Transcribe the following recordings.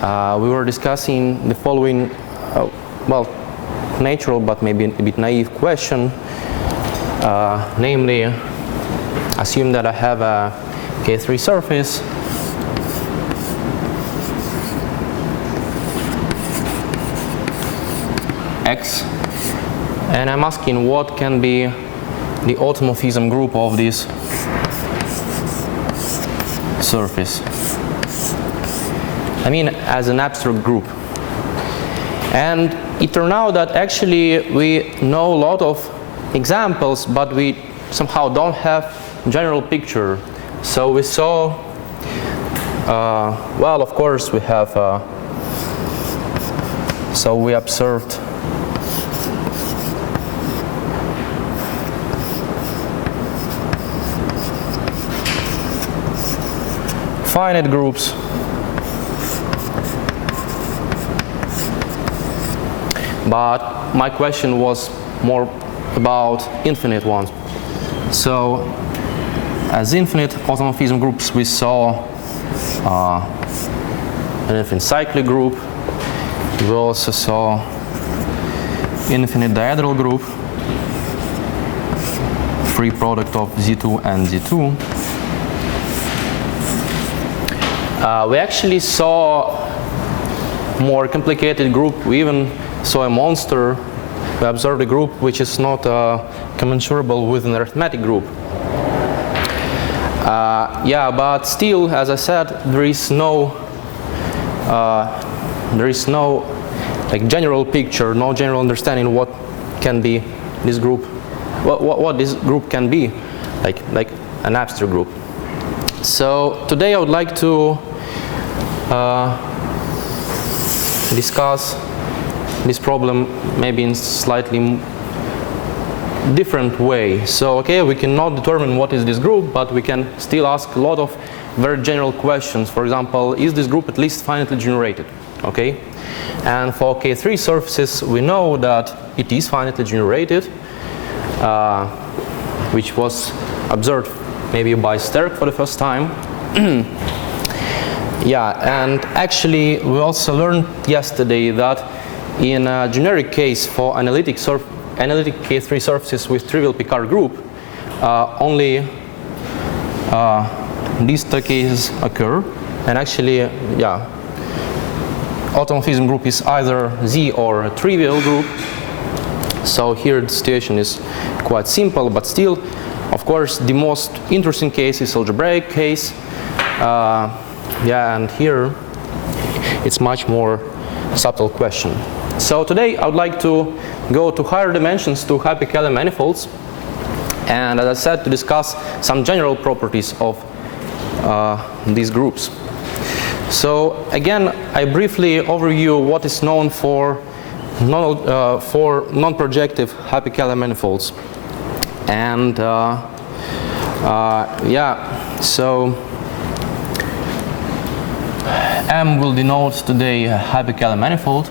we were discussing the following, well, natural but maybe a bit naive question, namely, assume that I have a K3 surface X, and I'm asking what can be the automorphism group of this surface. I mean, as an abstract group. And it turned out that actually we know a lot of examples, but we somehow don't have general picture. So we saw, well, of course we have, so we observed finite groups, but my question was more about infinite ones. So as infinite automorphism groups, we saw an infinite cyclic group. We also saw infinite diagonal group, free product of Z2 and Z2. We actually saw more complicated group. We even saw a monster. We observed a group which is not commensurable with an arithmetic group. Yeah, but still, as I said, there is no like general picture, no general understanding what can be this group, what this group can be, like an abstract group. So today I would like to discuss this problem maybe in slightly different way. So okay, we cannot determine what is this group, but we can still ask a lot of very general questions. For example, is this group at least finitely generated? Okay, and for K3 surfaces we know that it is finitely generated, which was observed maybe by Sterk for the first time. Yeah, and actually we also learned yesterday that in a generic case for analytic K3 surfaces with trivial Picard group, only these two cases occur, and actually, yeah, automorphism group is either Z or a trivial group. So here the situation is quite simple, but still, of course, the most interesting case is algebraic case. Yeah, and here it's much more subtle question. So today I would like to go to higher dimensions, to hyperkahler manifolds, and as I said, to discuss some general properties of these groups. So again, I briefly overview what is known for non-projective hyperkahler manifolds. And yeah, so M will denote today a hyperkahler manifold.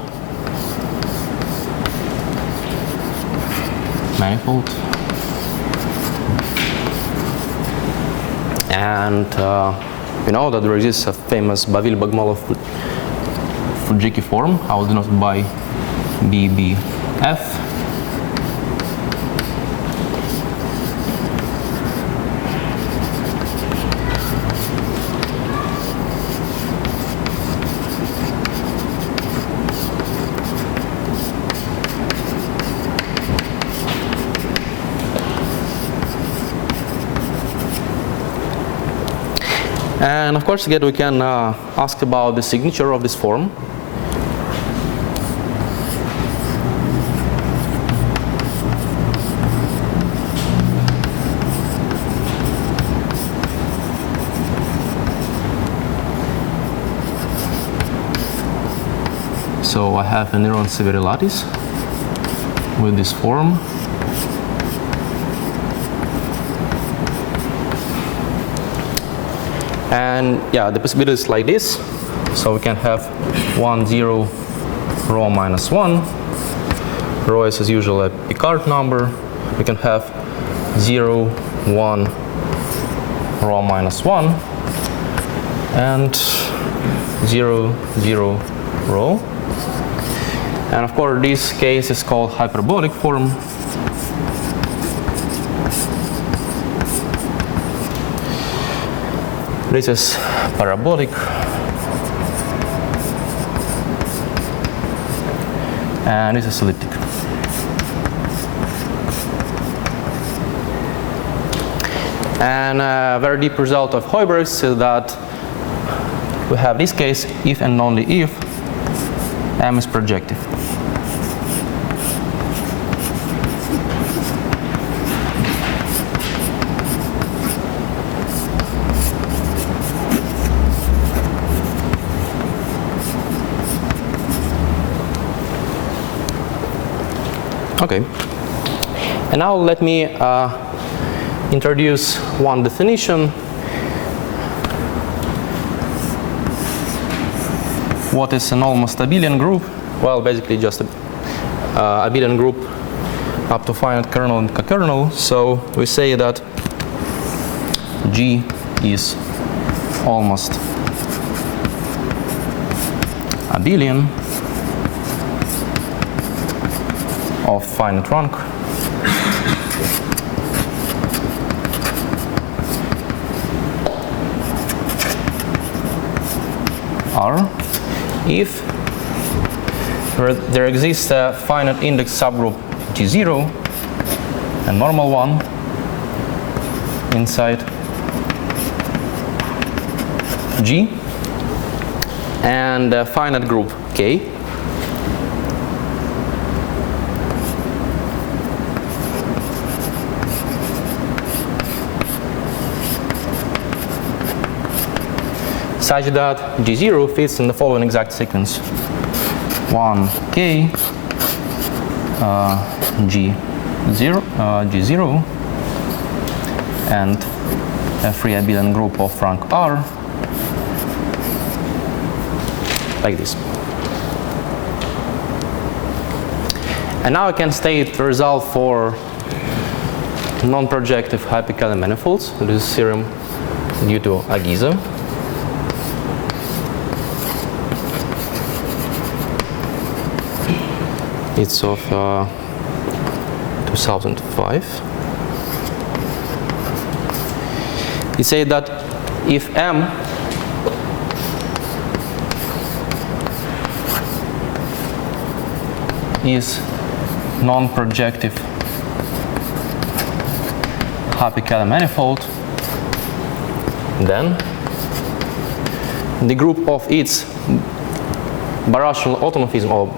And we know that there exists a famous Bavil-Bagmalov-Fujiki form. I will denote it by BBF. And of course, again, we can ask about the signature of this form. So I have a neuron Severi lattice with this form. And yeah, the possibility is like this. So we can have 1, 0, rho minus 1. Rho is as usual a Picard number. We can have 0, 1, rho minus 1. And 0, 0, rho. And of course, this case is called hyperbolic form. This is parabolic. And this is elliptic. And a very deep result of Hoiberg's is that we have this case if and only if M is projective. Okay. And now let me introduce one definition. What is an almost abelian group? Well, basically just a abelian group up to finite kernel and cokernel. So we say that G is almost abelian of finite rank R if there exists a finite index subgroup G0, a normal one, inside G, and a finite group K, such that G0 fits in the following exact sequence: 1K, G0, and a free abelian group of rank R, like this. And now I can state the result for non-projective hyperkahler manifolds. This is theorem due to Aguizo. It's of 2005. It says that if M is non-projective hyperkahler manifold, then the group of its birational automorphism or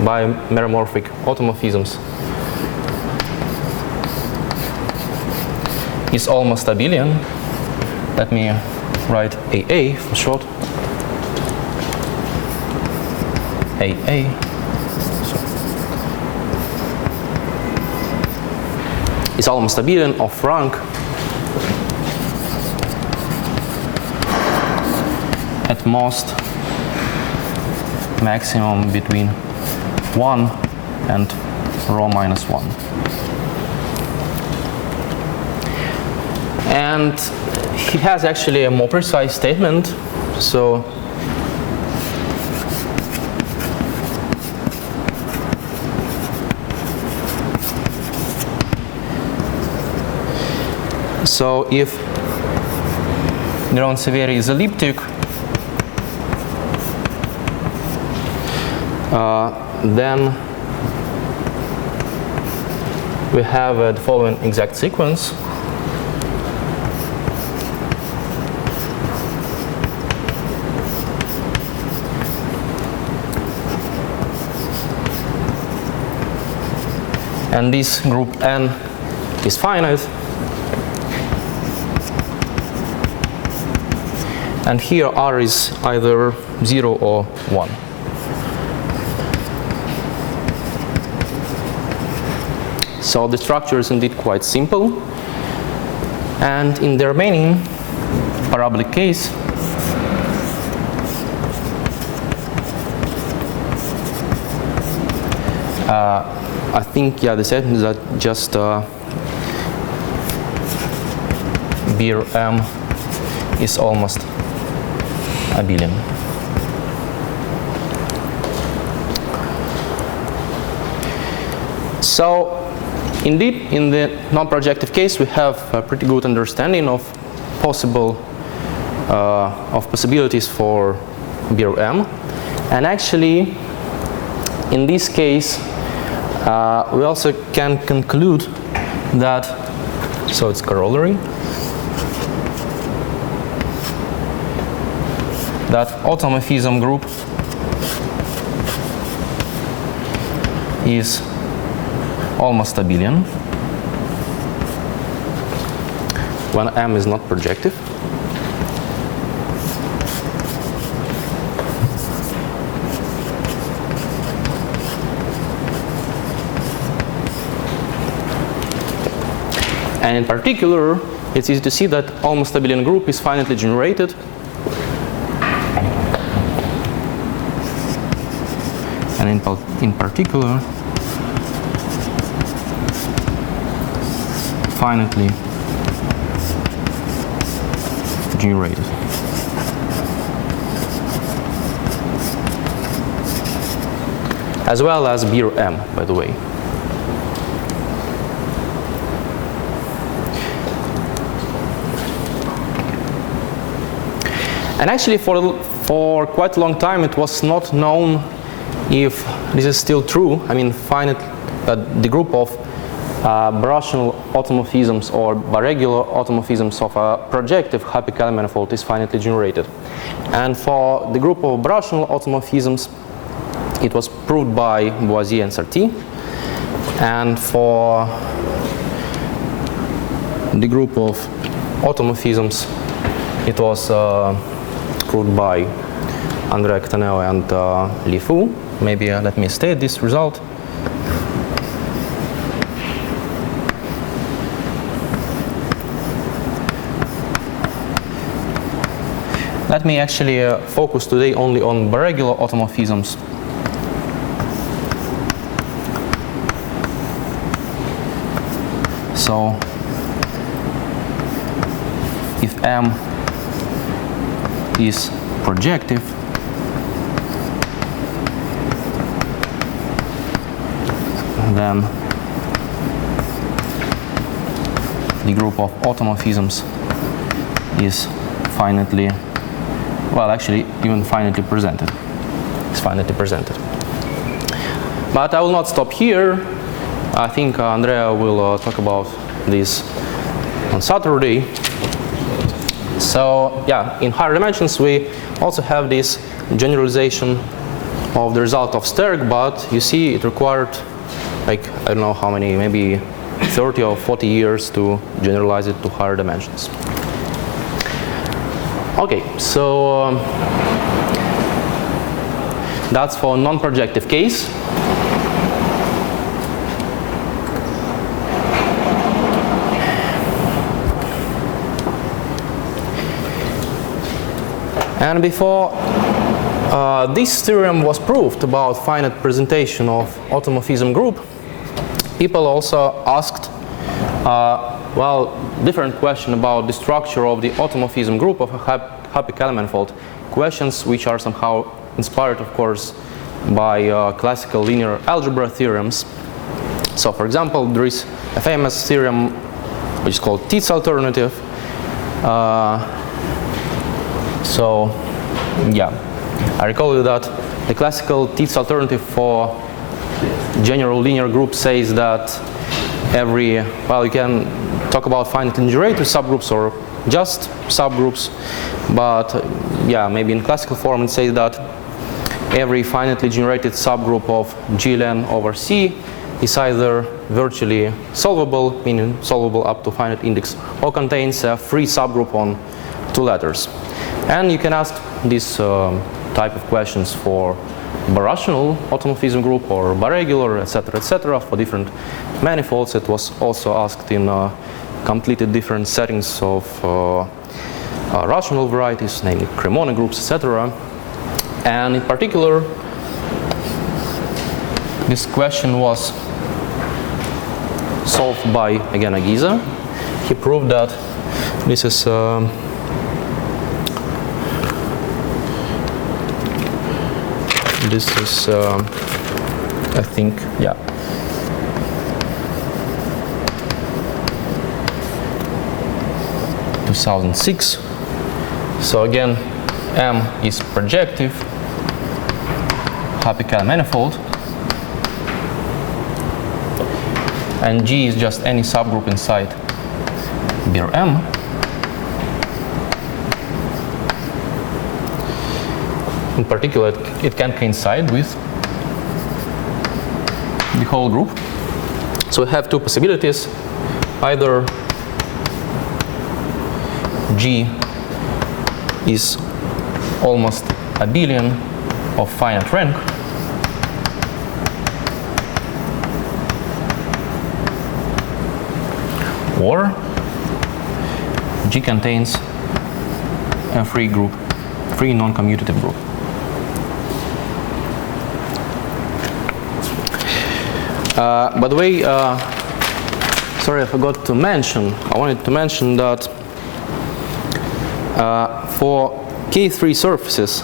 bimeromorphic automorphisms is almost abelian. Let me write AA for short. AA. Is almost abelian of rank at most maximum between 1 and rho minus 1. And he has actually a more precise statement. So if Néron-Severi is elliptic, then we have the following exact sequence. And this group N is finite. And here R is either 0 or 1. So the structure is indeed quite simple. And in the remaining parabolic case, I think, yeah, they said that just bir M is almost abelian. So indeed, in the non-projective case, we have a pretty good understanding of possibilities for BRM, and actually, in this case, we also can conclude that, so it's corollary, that automorphism group is almost abelian when M is not projective. And in particular, it's easy to see that almost abelian group is finitely generated. And in particular, finitely generated. As well as BRM, by the way. And actually, for quite a long time, it was not known if this is still true. I mean, the group of birational automorphisms or biregular automorphisms of a projective hyperkahler manifold is finitely generated. And for the group of birational automorphisms, it was proved by Boisier and Sarti. And for the group of automorphisms, it was proved by Andrea Cataneo and Li Fu. Maybe let me state this result. Let me actually focus today only on biregular automorphisms. So, if M is projective, then the group of automorphisms is finitely, well, actually even finitely presented. It's finitely presented. But I will not stop here. I think Andrea will talk about this on Saturday. So yeah, in higher dimensions we also have this generalization of the result of Sterk, but you see it required, like, I don't know how many, maybe 30 or 40 years to generalize it to higher dimensions. Okay, so that's for non-projective case. And before this theorem was proved about finite presentation of automorphism group, people also asked, well, different question about the structure of the automorphism group of a hyperkahler manifold. Questions which are somehow inspired, of course, by classical linear algebra theorems. So, for example, there is a famous theorem which is called Tits alternative. So, yeah, I recall you that the classical Tits alternative for general linear group says that every, well, you can talk about finitely generated subgroups or just subgroups, but yeah, maybe in classical form it says that every finitely generated subgroup of G ln over C is either virtually solvable, meaning solvable up to finite index, or contains a free subgroup on two letters. And you can ask this type of questions for birational automorphism group or biregular, etc., for different manifolds. It was also asked in completely different settings of rational varieties, namely Cremona groups, etc. And in particular, this question was solved by, again, Agiza. He proved that this is This is, I think, yeah. (2006). So again, M is projective, hyperkahler manifold, and G is just any subgroup inside Bir_M. In particular, it can coincide with the whole group. So we have two possibilities. Either G is almost a billion of finite rank, or G contains a free group, free non-commutative group. By the way, sorry, I forgot to mention, I wanted to mention that for K3 surfaces,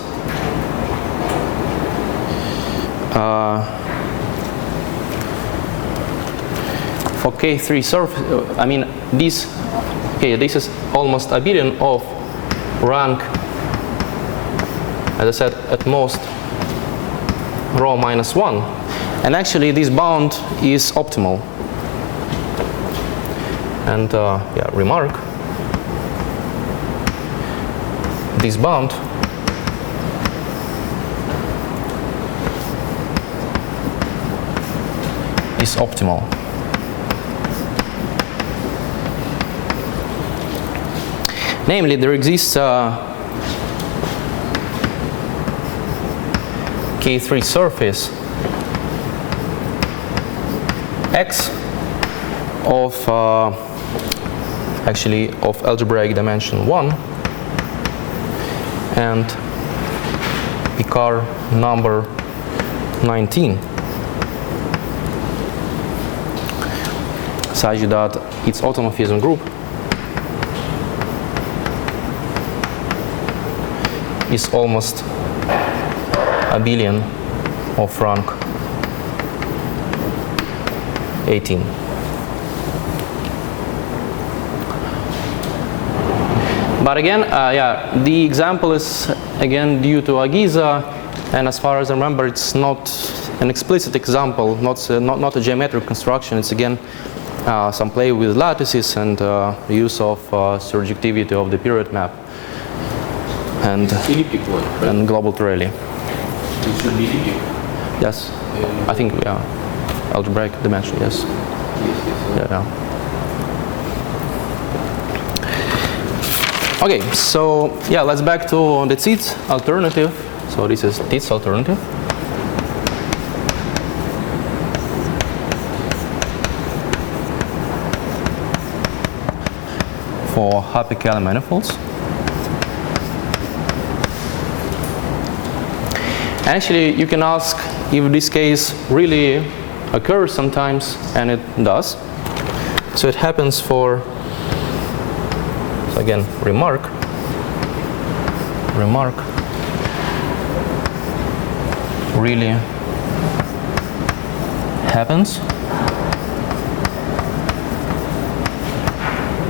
for K3 surface, I mean, this is almost a billion of rank, as I said, at most rho minus 1. And actually, this bound is optimal. And yeah, remark, this bound is optimal. Namely, there exists a K3 surface X of actually of algebraic dimension 1 and Picard number 19, such that its automorphism group is almost a billion of rank 18. But again, yeah, the example is again due to Agiza, and as far as I remember, it's not an explicit example, not a geometric construction. It's again some play with lattices and use of surjectivity of the period map and elliptic one, right? And global Torelli. It should be elliptic. Yes, I think yeah, algebraic dimension. Yes. Yes. Yeah. Okay, so yeah, let's back to the Tits alternative. So this is Tits alternative. For hyperkahler manifolds. Actually, you can ask if this case really occurs sometimes, and it does. So it happens for, so again, remark, really happens.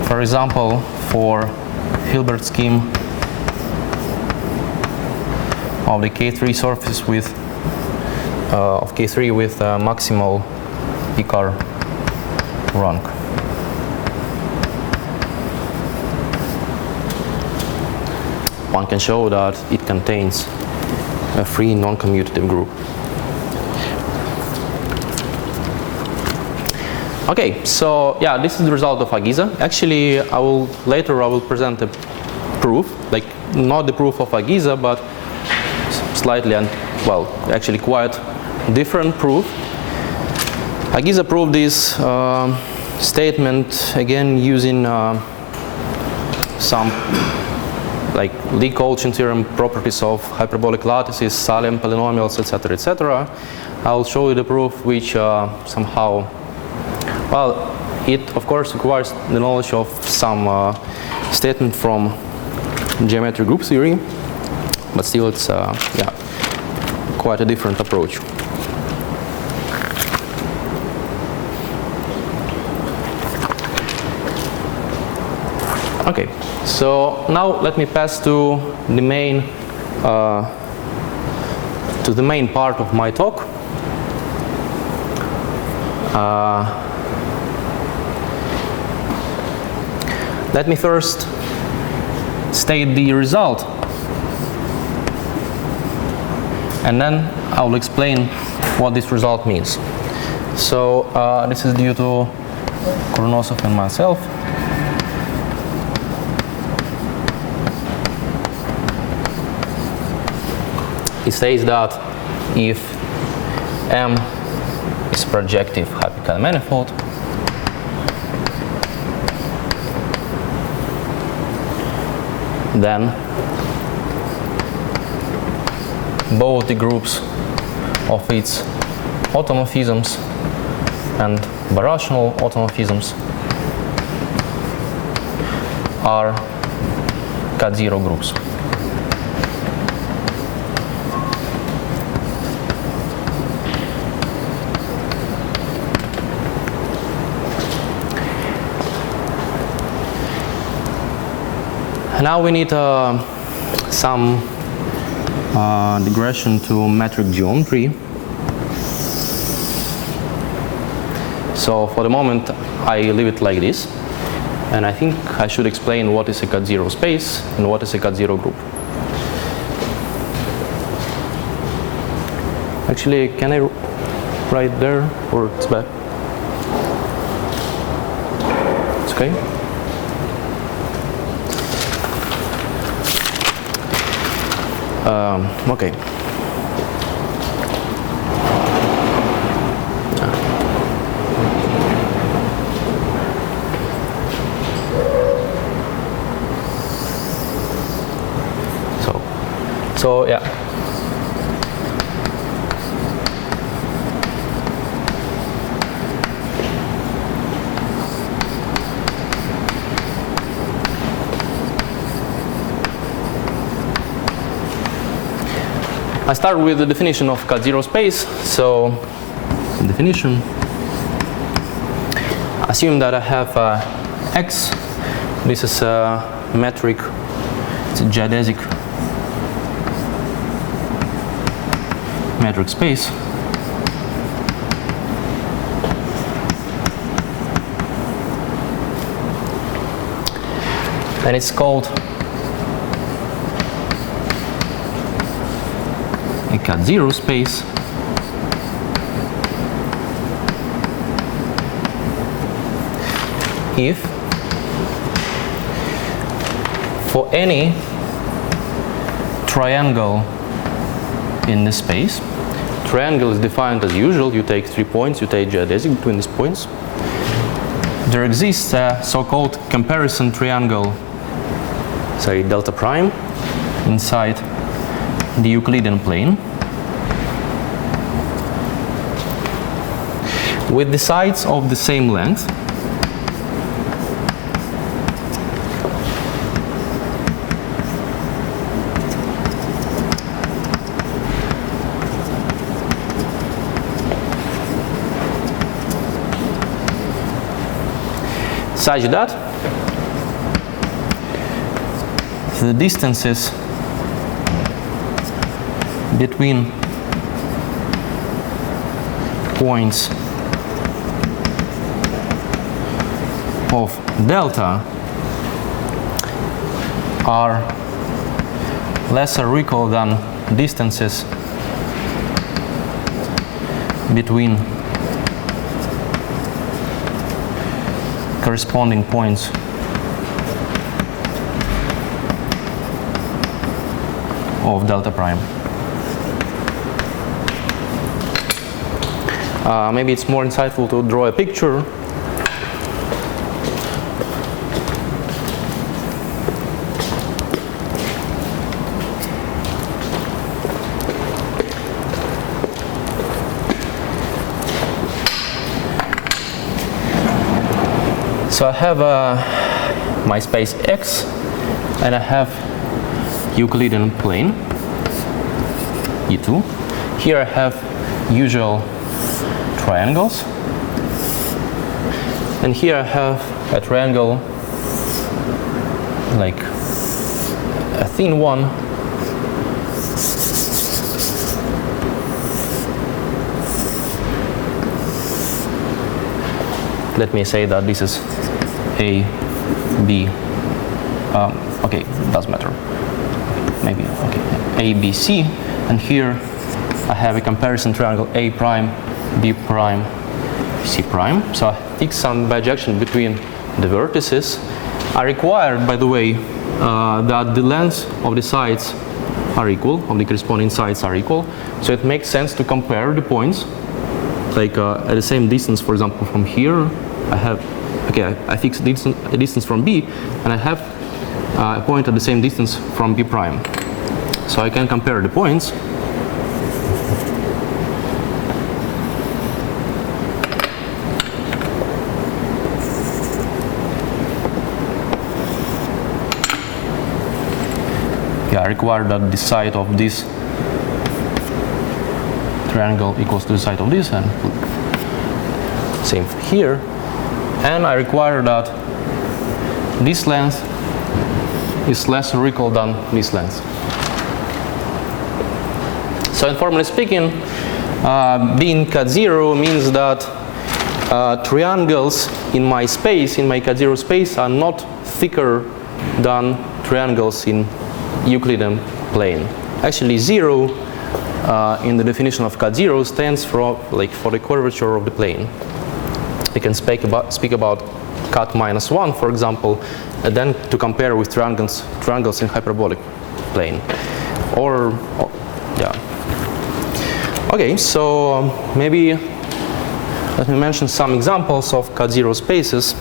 For example, for Hilbert scheme of the K3 surface with of K3 with maximal Picard rank. One can show that it contains a free non-commutative group. Okay, so yeah, this is the result of Agiza. Actually, later I will present a proof, like not the proof of Agiza, but slightly and well, actually quite different proof. Agiza proved this statement again using some like Lee-Colchin theorem properties of hyperbolic lattices, Salem polynomials, etc., etc. I'll show you the proof, which somehow, well, it of course requires the knowledge of some statement from geometric group theory, but still it's yeah, quite a different approach. Okay, so now let me pass to the main part of my talk. Let me first state the result, and then I will explain what this result means. So this is due to Kurnosov and myself. It says that if M is projective hyperkahler manifold, then both the groups of its automorphisms and birational automorphisms are cut-zero groups. Now we need some digression to metric geometry. So for the moment I leave it like this, and I think I should explain what is a cut-zero space and what is a cut-zero group. Actually, can I write there, or it's back? It's okay? Okay. So yeah. I start with the definition of cut-zero space. So, definition. Assume that I have X. This is a metric. It's a geodesic metric space. And it's called a cut-zero space if for any triangle in the space, triangle is defined as usual, you take 3 points, you take geodesic between these points, there exists a so-called comparison triangle, say delta prime, inside the Euclidean plane, with the sides of the same length, such that the distances between points of delta are less or equal than distances between corresponding points of delta prime. Maybe it's more insightful to draw a picture. So I have my space X, and I have Euclidean plane E2, here I have usual triangles, and here I have a triangle like a thin one, let me say that this is A, B, okay, doesn't matter, maybe, okay, A, B, C, and here I have a comparison triangle A prime, B prime, C prime. So I fix some bijection between the vertices. I require, by the way, that the lengths of the sides are equal, of the corresponding sides are equal. So it makes sense to compare the points, like at the same distance, for example, from here, I have, okay, I fix a distance from B, and I have a point at the same distance from B prime. So I can compare the points. Yeah, I require that the side of this triangle equals to the side of this, and same here. And I require that this length is less or equal than this length. So informally speaking, being cut zero means that triangles in my space, in my cut zero space, are not thicker than triangles in Euclidean plane. Actually, zero in the definition of cut zero stands for the curvature of the plane. We can speak about cut -1, for example, and then to compare with triangles in hyperbolic plane. Yeah. Okay, so maybe let me mention some examples of cut zero spaces.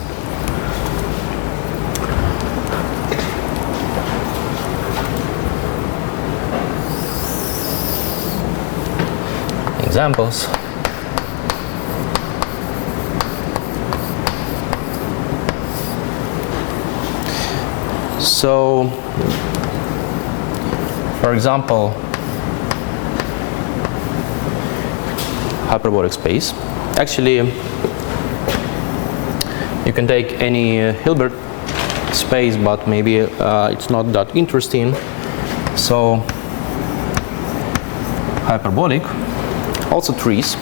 Examples. So, for example, hyperbolic space. Actually, you can take any Hilbert space, but maybe it's not that interesting. So, hyperbolic, also trees,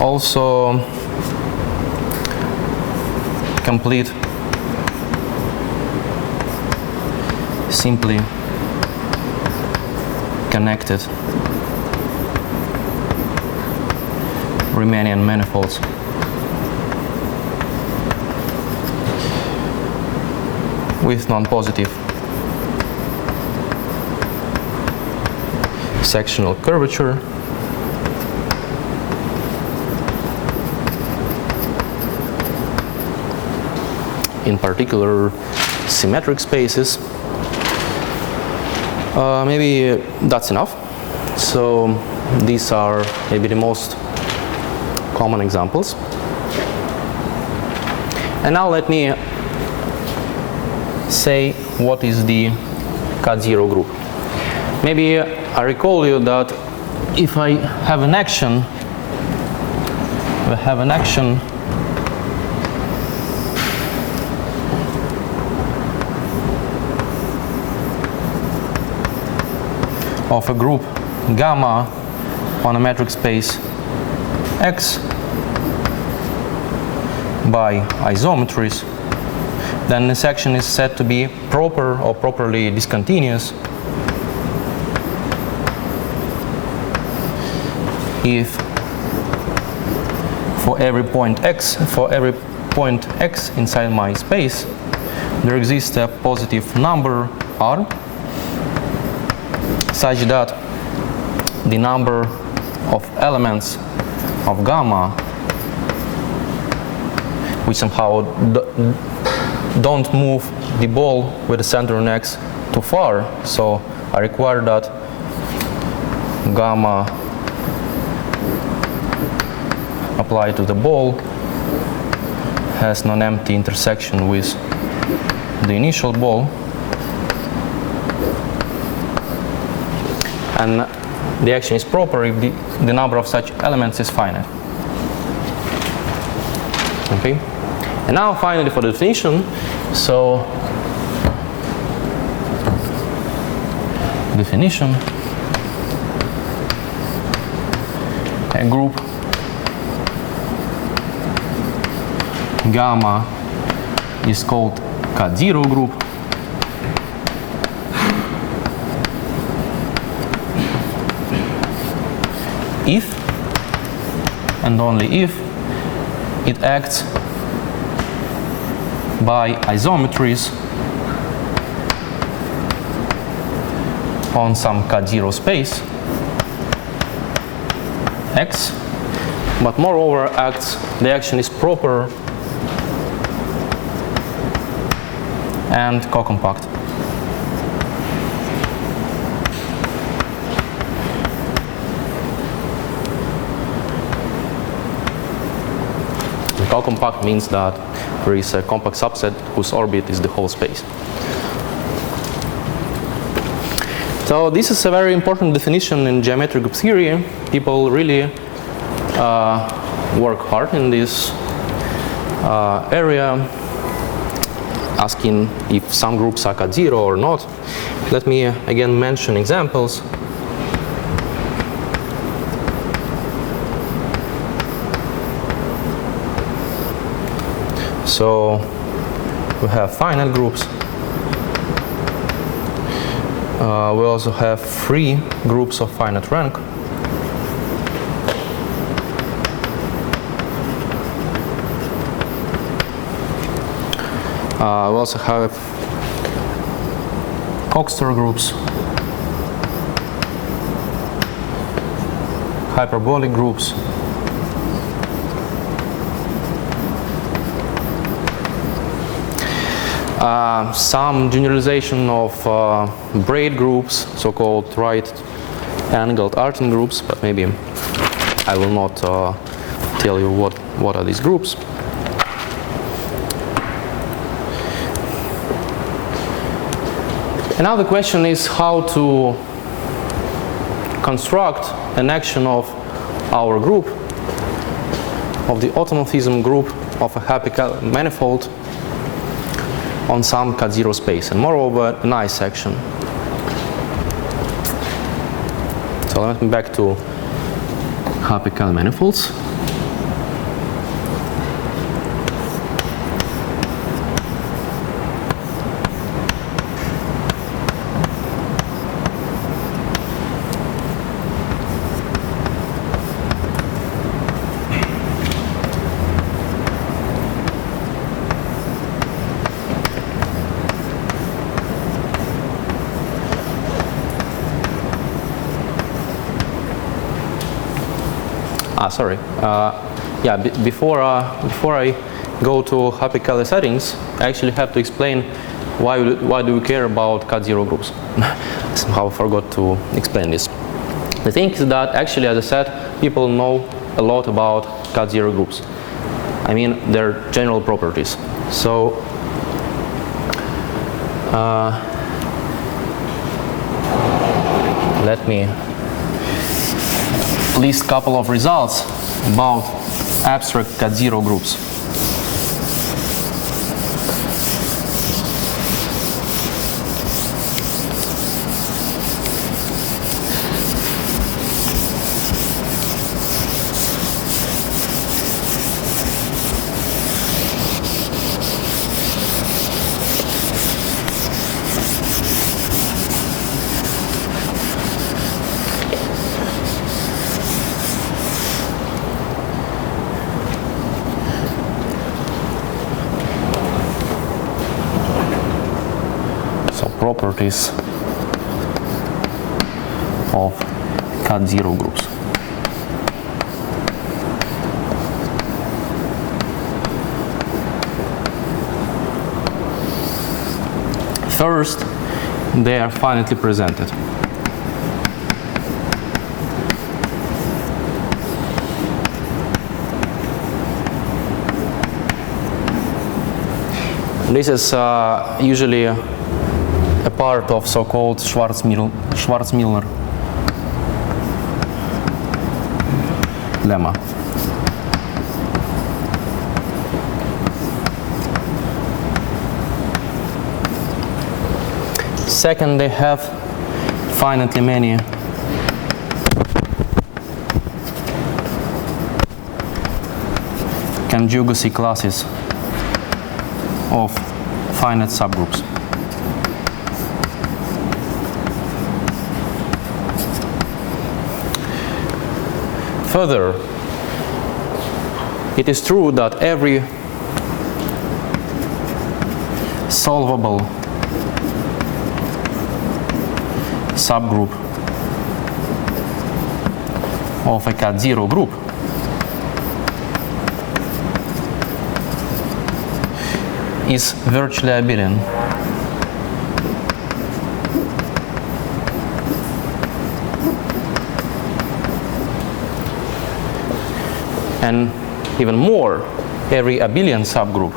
also complete simply connected Riemannian manifolds. With non-positive sectional curvature. In particular, symmetric spaces. Maybe that's enough. So these are maybe the most common examples. And now let me say what is the cut zero group. Maybe I recall you that if I have an action, of a group gamma on a metric space X by isometries, then this action is said to be proper or properly discontinuous if for every point X inside my space there exists a positive number R such that the number of elements of gamma which somehow don't move the ball with the center on X too far. So I require that gamma applied to the ball has non-empty intersection with the initial ball. and the action is proper if the number of such elements is finite. Okay, and now finally for the definition. So definition, a group gamma is called K0 group if and only if it acts by isometries on some K0 space X, but moreover the action is proper and co-compact. Co-compact means that there is a compact subset whose orbit is the whole space. So this is a very important definition in geometric group theory. People really work hard in this area, asking if some groups are K0 or not. Let me again mention examples. So we have finite groups. We also have free groups of finite rank. We also have Coxeter groups, hyperbolic groups, some generalization of braid groups, so-called right-angled Artin groups, but maybe I will not tell you what are these groups. And now the question is how to construct an action of our group, of the automorphism group of a hyperkahler manifold on some K0 space, and moreover a nice action. So let me back to hyperkahler manifolds. Before I go to hyperkahler settings, I actually have to explain why do we care about K0 groups. Somehow I forgot to explain this. The thing is that actually, as I said, people know a lot about K0 groups. I mean their general properties. So let me list a couple of results about abstract K0 groups. Properties of K0 groups. First, they are finitely presented. This is usually a part of so-called Schwarzmüller lemma. Second, they have finitely many conjugacy classes of finite subgroups. Further, it is true that every solvable subgroup of a cat0 group is virtually abelian. And even more, every abelian subgroup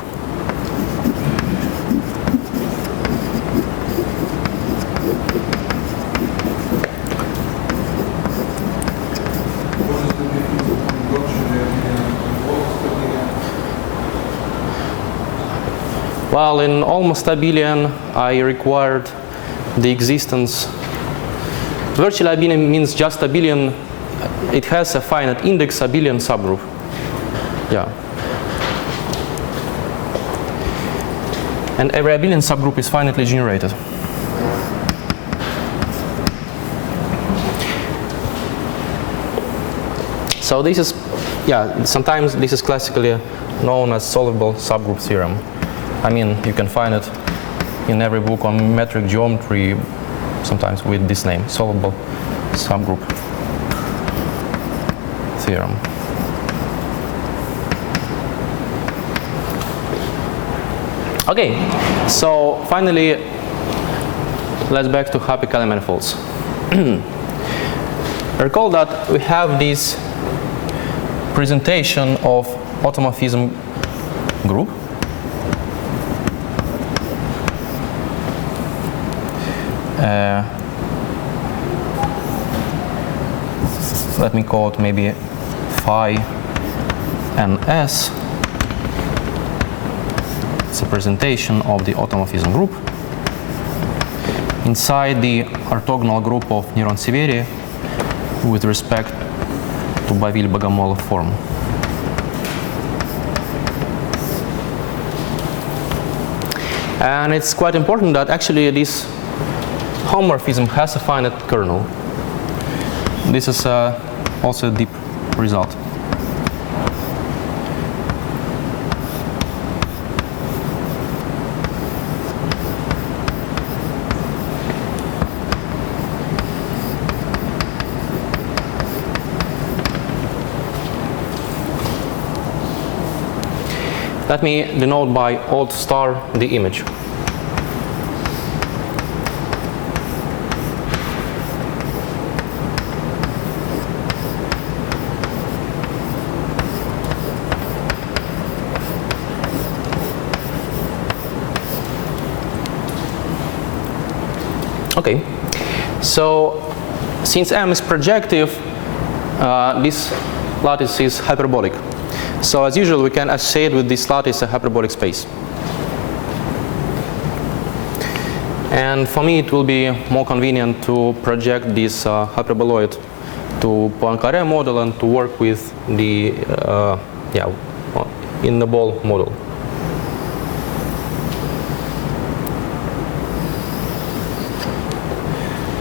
Well, in almost abelian, I required the existence. Virtual abelian means just abelian. It has a finite index abelian subgroup. Yeah. And every abelian subgroup is finitely generated. So this is, yeah, sometimes this is classically known as solvable subgroup theorem. I mean, you can find it in every book on metric geometry, sometimes with this name, solvable subgroup theorem. Okay, so finally, let's back to hyperkahler manifolds. Recall that we have this presentation of automorphism group. Let me call it maybe phi and S. It's a presentation of the automorphism group inside the orthogonal group of Neron-Severi with respect to Baville-Bogomolov form. And it's quite important that actually this homomorphism has a finite kernel. This is also a deep result. Let me denote by alt star the image. Okay, so since M is projective, this lattice is hyperbolic. So as usual, we can associate with this lattice a hyperbolic space. And for me, it will be more convenient to project this hyperboloid to Poincaré model and to work with the in the ball model.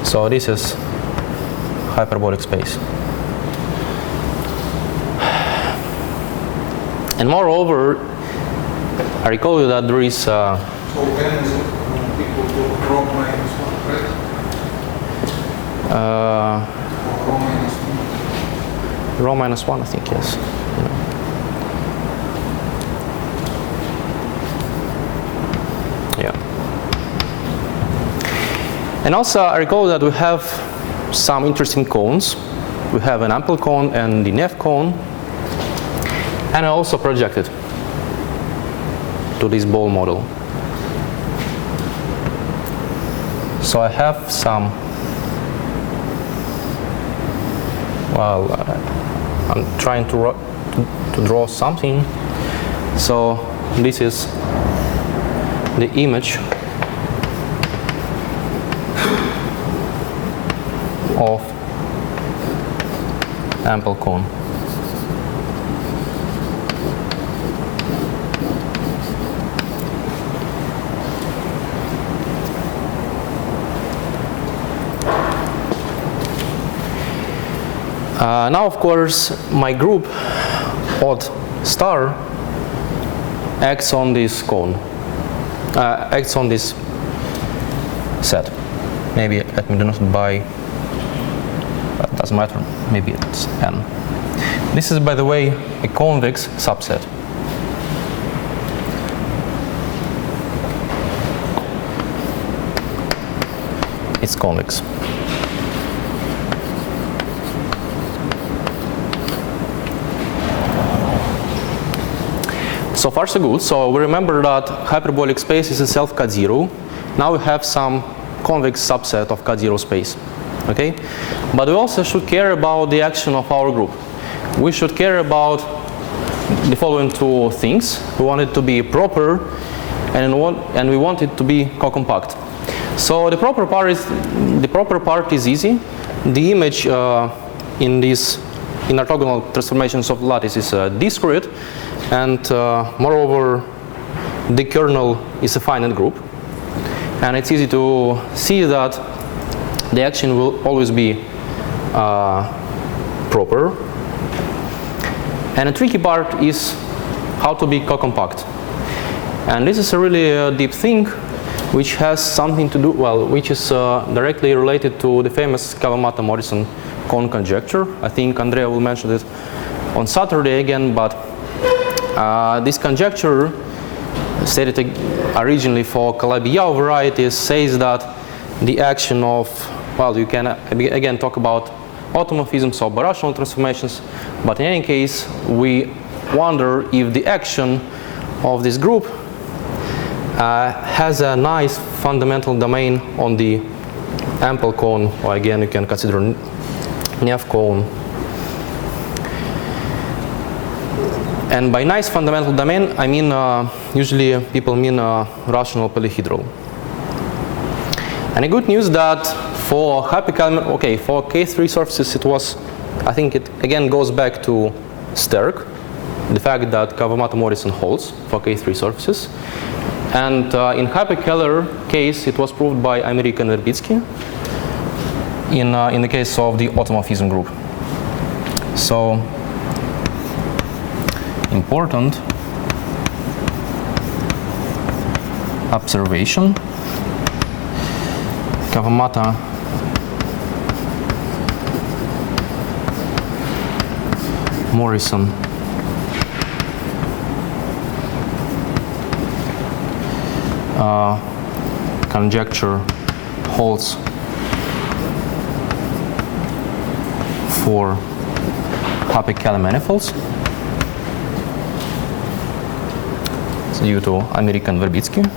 So this is hyperbolic space. And moreover, I recall you that there is so n is equal to rho minus 1, right? Rho minus 1. Rho minus 1, I think, yes. Yeah. And also, I recall that we have some interesting cones. We have an ample cone and the Neff cone. And I also projected to this ball model. So I have some, well, I'm trying to draw something. So this is the image of ample cone. Now, of course, my group odd star acts on this cone, acts on this set. Maybe let me denote it by, that doesn't matter, maybe it's n. This is, by the way, a convex subset. It's convex. So far so good. So we remember that hyperbolic space is itself cut zero. Now we have some convex subset of cut zero space. Okay? But we also should care about the action of our group. We should care about the following two things. We want it to be proper and we want it to be co-compact. So the proper part is easy. The image in these in orthogonal transformations of lattice is discrete. And moreover, the kernel is a finite group. And it's easy to see that the action will always be proper. And the tricky part is how to be co-compact. And this is a really deep thing, which has something to do, well, which is directly related to the famous Kawamata-Morrison cone conjecture. I think Andrea will mention it on Saturday again, but this conjecture, stated originally for Calabi-Yau varieties, says that the action of, well, you can again talk about automorphisms or birational transformations, but in any case, we wonder if the action of this group has a nice fundamental domain on the ample cone, or again, you can consider Neff cone. And by nice fundamental domain, I mean, usually people mean rational polyhedral. And the good news that for hyperkahler, okay, for K3 surfaces it was, I think it again goes back to Sterk, the fact that Kawamata-Morrison holds for K3 surfaces. And in hyperkahler case, it was proved by American Verbitsky in the case of the automorphism group. So, important observation. Kawamata-Morrison conjecture holds for hyperkahler manifolds. It's due to American Verbitsky.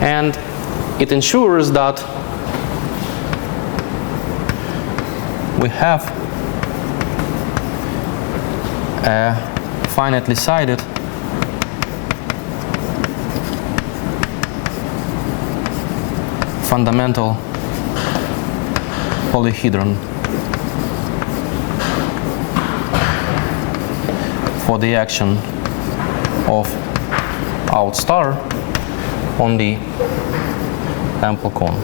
And it ensures that we have a finitely sided fundamental polyhedron for the action of out star on the ample cone.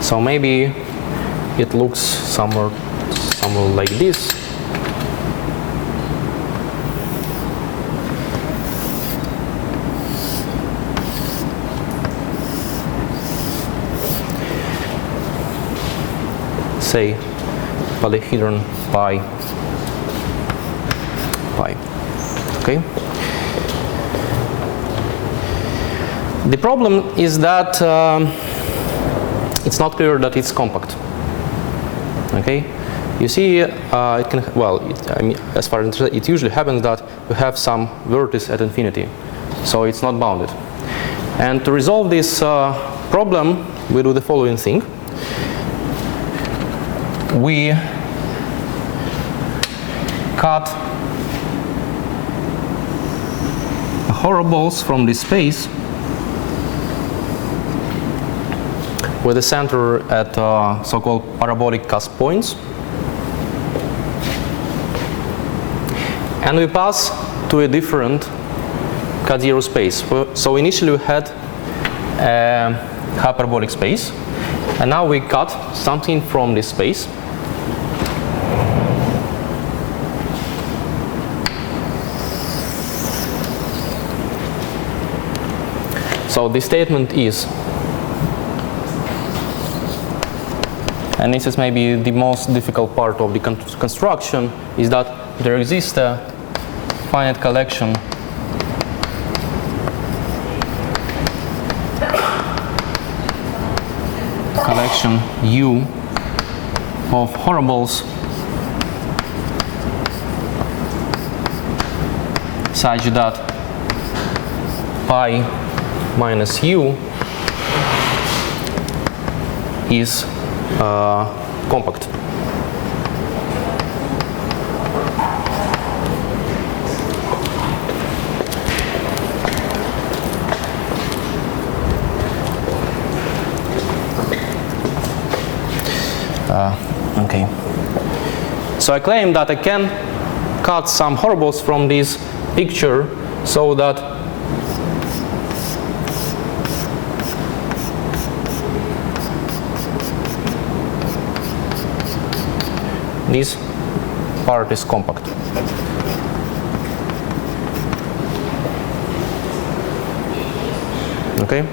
So maybe it looks somewhere like this. Say polyhedron pi. Okay. The problem is that it's not clear that it's compact. Okay, you see, it can, well, I mean, as far as it usually happens that you have some vertex at infinity, so it's not bounded. And to resolve this problem, we do the following thing. We cut horribles from this space with the center at so-called parabolic cusp points. And we pass to a different K0 space. So initially we had a hyperbolic space, and now we cut something from this space. So the statement is, and this is maybe the most difficult part of the construction, is that there exists a finite collection U of horribles such that pi minus u is compact. Okay. So I claim that I can cut some horribles from this picture so that this part is compact. Okay?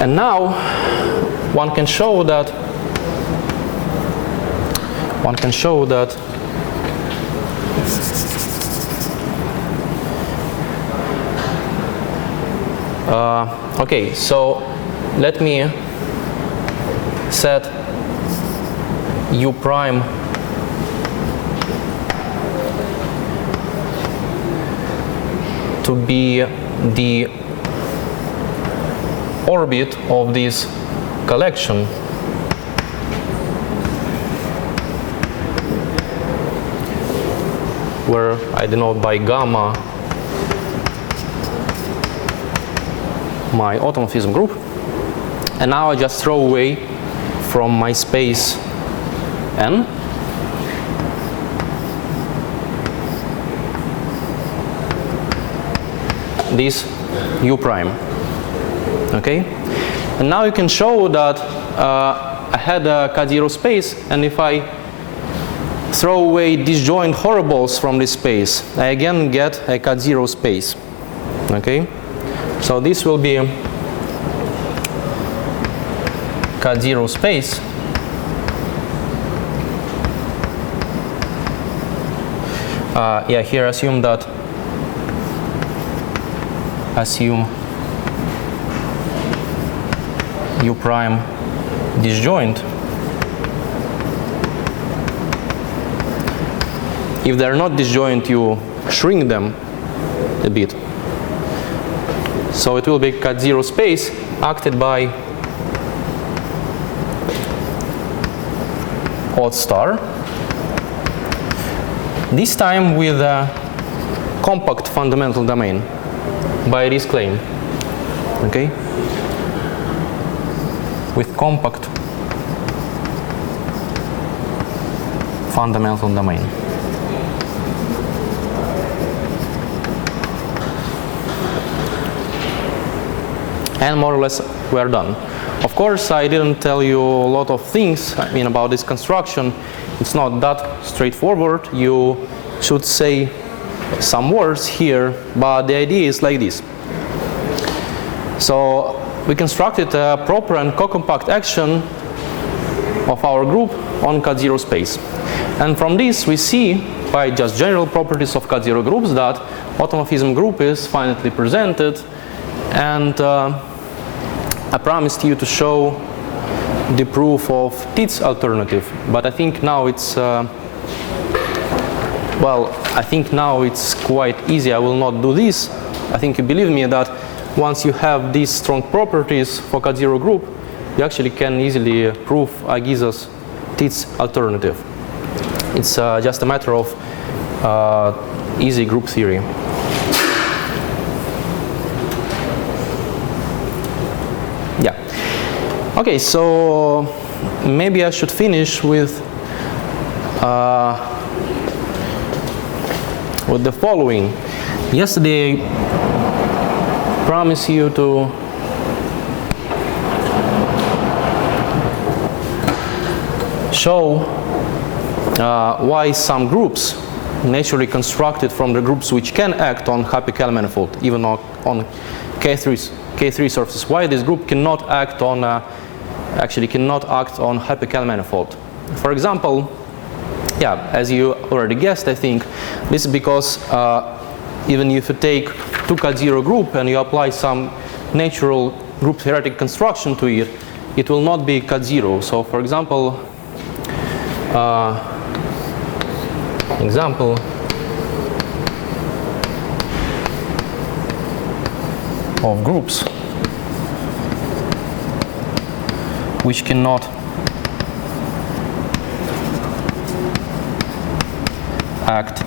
And now one can show that okay, so let me set u prime to be the orbit of this collection where I denote by gamma my automorphism group. And now I just throw away from my space N this u prime. Okay, and now you can show that I had a K0 space, and if I throw away disjoint horribles from this space, I again get a K0 space. Okay, so this will be K0 space yeah, here assume u prime disjoint. If they're not disjoint, you shrink them a bit. So it will be K0 space acted by odd star. This time with a compact fundamental domain by this claim. Okay? With compact fundamental domain. And more or less we're done. Of course, I didn't tell you a lot of things, I mean, about this construction. It's not that straightforward. You should say some words here, but the idea is like this. So we constructed a proper and co-compact action of our group on K0 space. And from this we see, by just general properties of K0 groups, that automorphism group is finitely presented. And I promised you to show the proof of Tits alternative, but I think now it's well, I think now it's quite easy. I will not do this. I think you believe me that once you have these strong properties for cut-zero group, you actually can easily prove Agiza's Tits alternative. It's just a matter of easy group theory. Yeah. Okay, so maybe I should finish with the following. Yesterday, I promised you to show why some groups naturally constructed from the groups which can act on hyperkahler manifold, even on K3 surfaces, why this group cannot act on actually cannot act on hyperkahler manifold. For example, yeah, as you already guessed, I think this is because even if you take 2 cut-zero group and you apply some natural group theoretic construction to it, it will not be cut-zero. So, for example, of groups which cannot act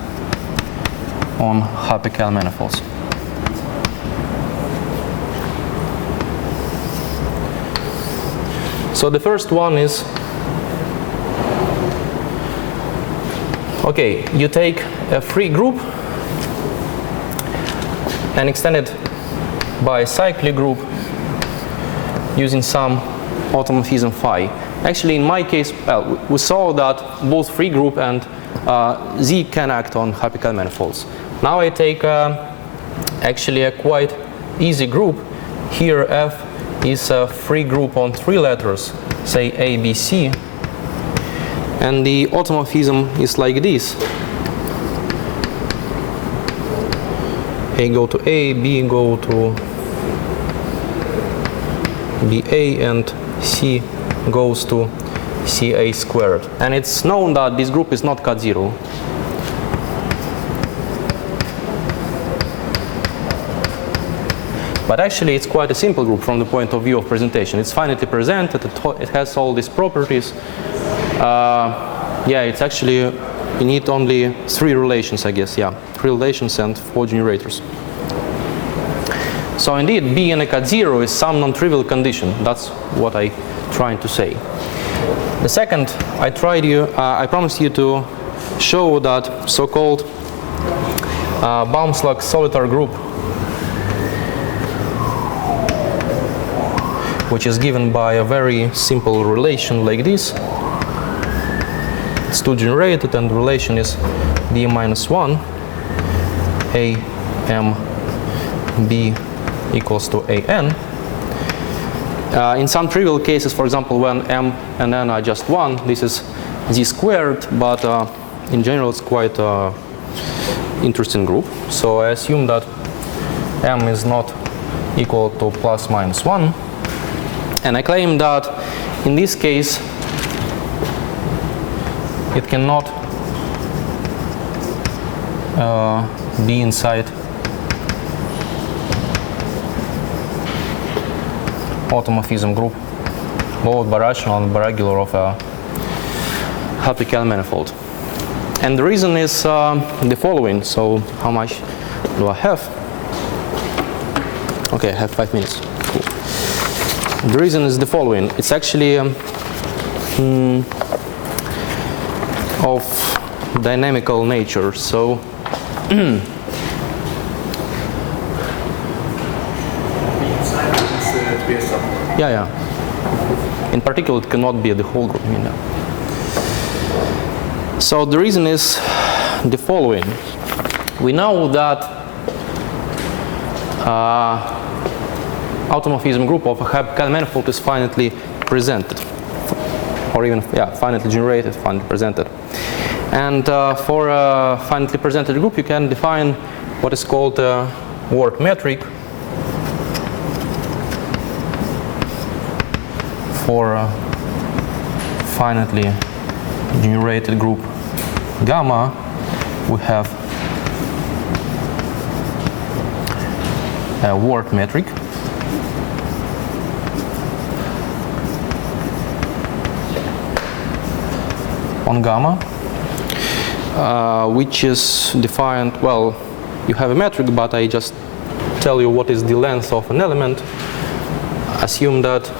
on hyperkahler manifolds. So the first one is, okay, you take a free group and extend it by a cyclic group using some automorphism phi. Actually, in my case, well, we saw that both free group and Z can act on hyperkahler manifolds. Now I take actually a quite easy group. Here F is a free group on 3 letters, say A, B, C. And the automorphism is like this. A go to A, B go to BA, and C goes to CA squared. And it's known that this group is not cut-zero. But actually it's quite a simple group from the point of view of presentation. It's finitely presented, it has all these properties. Yeah, it's actually, you need only 3 relations, I guess, yeah. 3 relations and 4 generators. So indeed, being a cut-zero is some non-trivial condition. That's what I'm trying to say. The second, I promised you to show that so-called Baumschlag solitar group, which is given by a very simple relation like this. It's 2 generated, and the relation is B minus 1, A, M, B equals to AN. In some trivial cases, for example, when M and N are just 1, this is Z squared, but in general it's quite an interesting group. So I assume that M is not equal to plus minus 1. And I claim that in this case it cannot be inside automorphism group, both birational and biregular of a hyperkahler manifold. And the reason is the following. So how much do I have? Okay, I have 5 minutes. Cool. The reason is the following. It's actually of dynamical nature. So yeah. In particular, it cannot be the whole group. So the reason is the following. We know that automorphism group of a hyperkahler manifold is finitely presented, or even finitely generated, finitely presented. And for a finitely presented group, you can define what is called a work metric for finitely generated group gamma, we have a word metric on gamma, which is defined, well, you have a metric, but I just tell you what is the length of an element. Assume that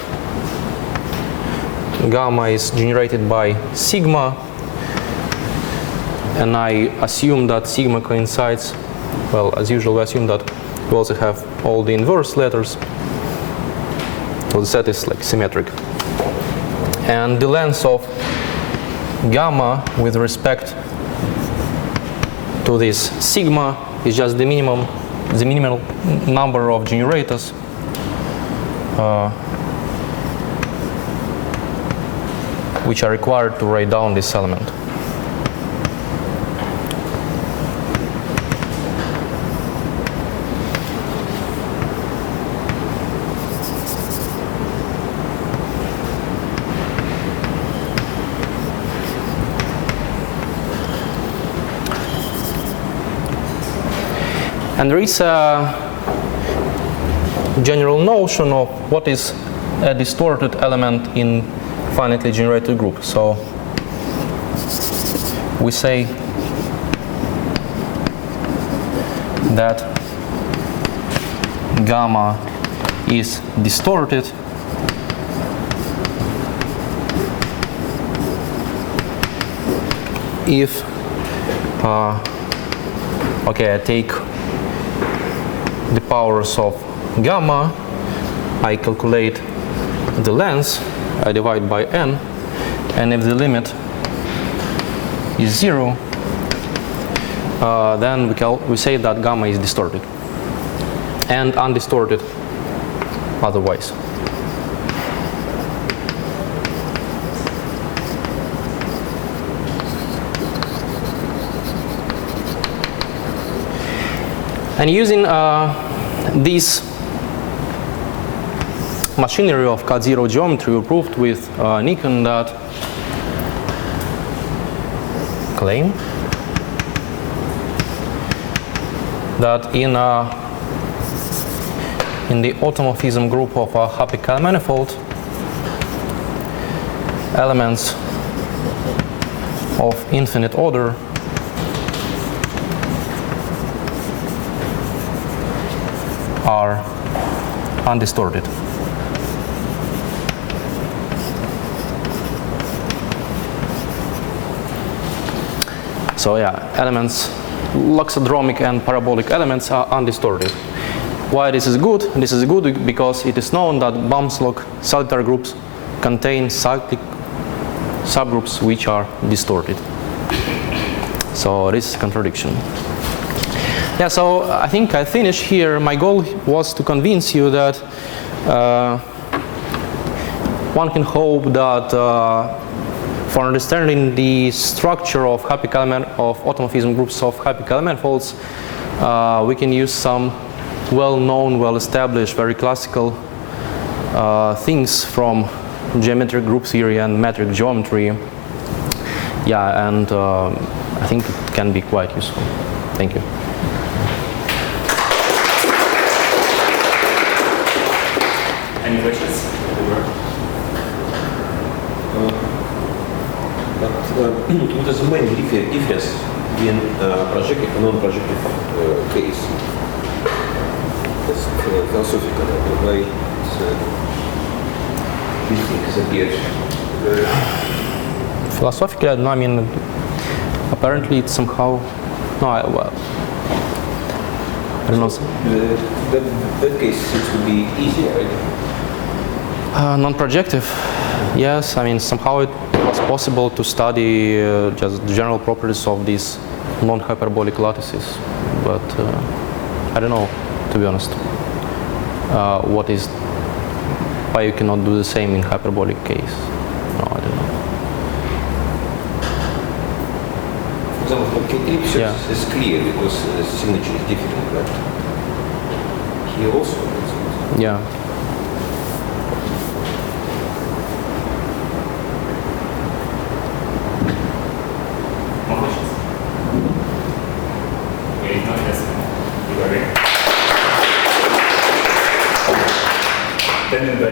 gamma is generated by sigma, and I assume that sigma coincides, well, as usual, we assume that we also have all the inverse letters, so the set is like symmetric. And the length of gamma with respect to this sigma is just the minimal number of generators which are required to write down this element. And there is a general notion of what is a distorted element in finitely generated group. So we say that gamma is distorted if okay, I take the powers of gamma, I calculate the length, I divide by n, and if the limit is 0, then we say that gamma is distorted and undistorted otherwise. And using this machinery of cut-zero geometry, we proved with Nikon that claim that in the automorphism group of a hyperkahler manifold, elements of infinite order are undistorted. So yeah, elements, loxodromic and parabolic elements are undistorted. Why this is good? This is good because it is known that Bum's-Log solitary groups contain cyclic subgroups which are distorted. So this is a contradiction. Yeah, so I think I finished here. My goal was to convince you that one can hope that for understanding the structure of automorphism groups of hyperkahler manifolds, we can use some well-known, well-established, very classical things from geometric group theory and metric geometry. Yeah, and I think it can be quite useful. Thank you. Any questions? What is the main difference between projective and non-projective case? Just philosophical, the way these things appear. Philosophically, I don't know, I mean, apparently it's somehow, no, well, I don't know. That case seems to be easy, right? Non-projective, yes. I mean, somehow it was possible to study just the general properties of these non-hyperbolic lattices, but I don't know, to be honest, why you cannot do the same in hyperbolic case. No, I don't know. For example, for ellipses, Yeah. it's clear because the signature is different, but here also. Yeah. then in the